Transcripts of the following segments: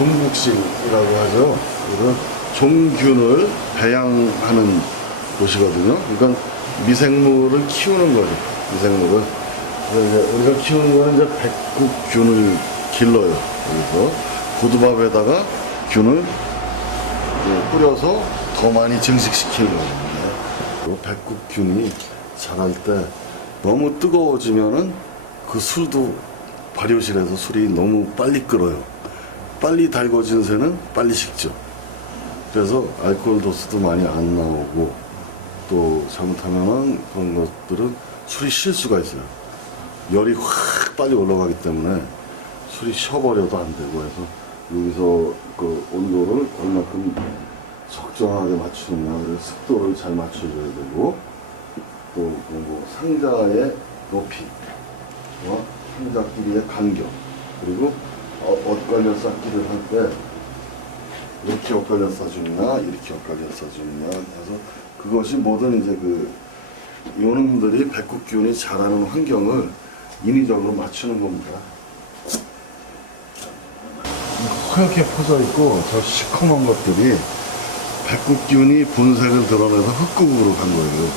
농장식이라고 하죠. 이런 종균을 배양하는 곳이거든요. 그러니까 미생물을 키우는 거죠. 미생물을. 그래서 이제 우리가 키우는 거는 이제 백국균을 길러요. 그래서 고두밥에다가 균을 뿌려서 더 많이 증식시키는. 그 백국균이 자랄 때 너무 뜨거워지면은 그 술도 발효실에서 술이 너무 빨리 끓어요. 빨리 달궈진 새는 빨리 식죠. 그래서 알코올 도수도 많이 안 나오고 또 잘못하면은 그런 것들은 술이 쉴 수가 있어요. 열이 확 빨리 올라가기 때문에 술이 쉬어버려도 안 되고 해서 여기서 그 온도를 얼마큼 적정하게 맞추느냐 습도를 잘 맞춰줘야 되고 또 뭐 상자의 높이와 상자 길이의 간격 그리고 어, 엇갈려 쌓기를 할 때 이렇게 엇갈려 쌓주느냐 이렇게 엇갈려 쌓주느냐 해서 그것이 모든 이제 그 요놈들이 백국균이 자라는 환경을 인위적으로 맞추는 겁니다. 허옇게 퍼져 있고 저 시커먼 것들이 백국균이 본색을 드러내서 흑국으로 간 거예요.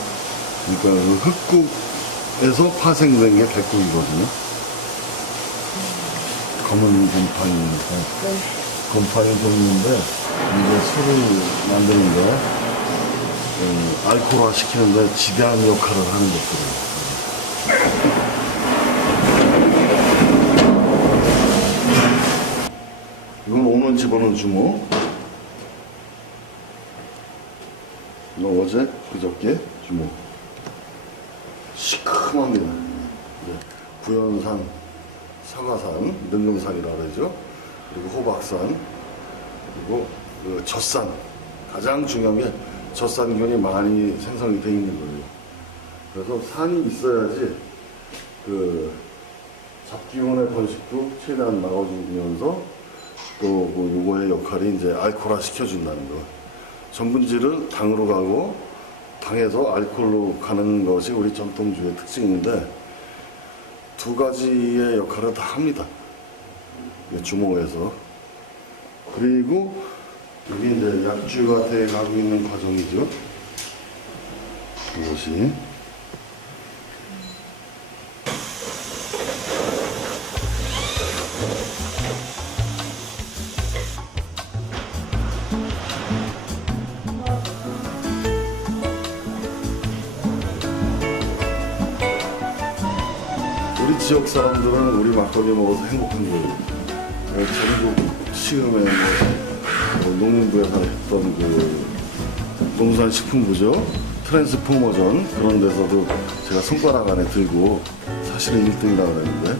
그러니까 그 흑국에서 파생된 게 백국이거든요. 검은 곰팡이니까 곰팡이 좀 있는데 이제 술을 만드는데 어, 알코올화 시키는데 지대한 역할을 하는 것들이에요. 이건 오늘 집어넣은 주모. 이건 어제 그저께 주모. 시큼합니다. 네. 구연산, 사과산, 능금산이라고 그러죠. 그리고 호박산, 그리고 그 젖산. 가장 중요한 게 젖산균이 많이 생성이 돼 있는 거예요. 그래서 산이 있어야지 그 잡기운의 번식도 최대한 막아주면서 또그 요거의 역할이 이제 알코올화 시켜준다는 거. 전분질은 당으로 가고 당에서 알코올로 가는 것이 우리 전통주의 특징인데 두 가지의 역할을 다 합니다. 이 주모에서 그리고 여기 이제 약주가 돼 가고 있는 과정이죠. 이것이 우리 지역 사람들은 우리 막걸리 먹어서 행복한 거예요. 어, 전국 시음에 뭐, 뭐 농림부에서 했던 그 농산식품부죠. 트랜스포머전 그런 데서도 제가 손가락 안에 들고 사실은 1등이라고 그랬는데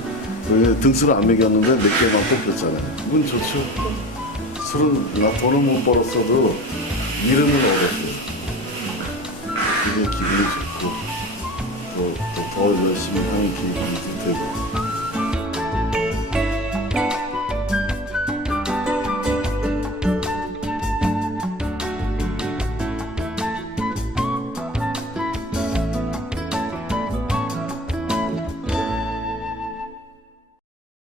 그 등수를 안 매겼는데 몇 개만 뽑혔잖아요. 기분 좋죠. 술은 나 돈은 못 벌었어도 이름은 얻었어요. 그게 기분이 좋고 또 더 열심히 하는 기분이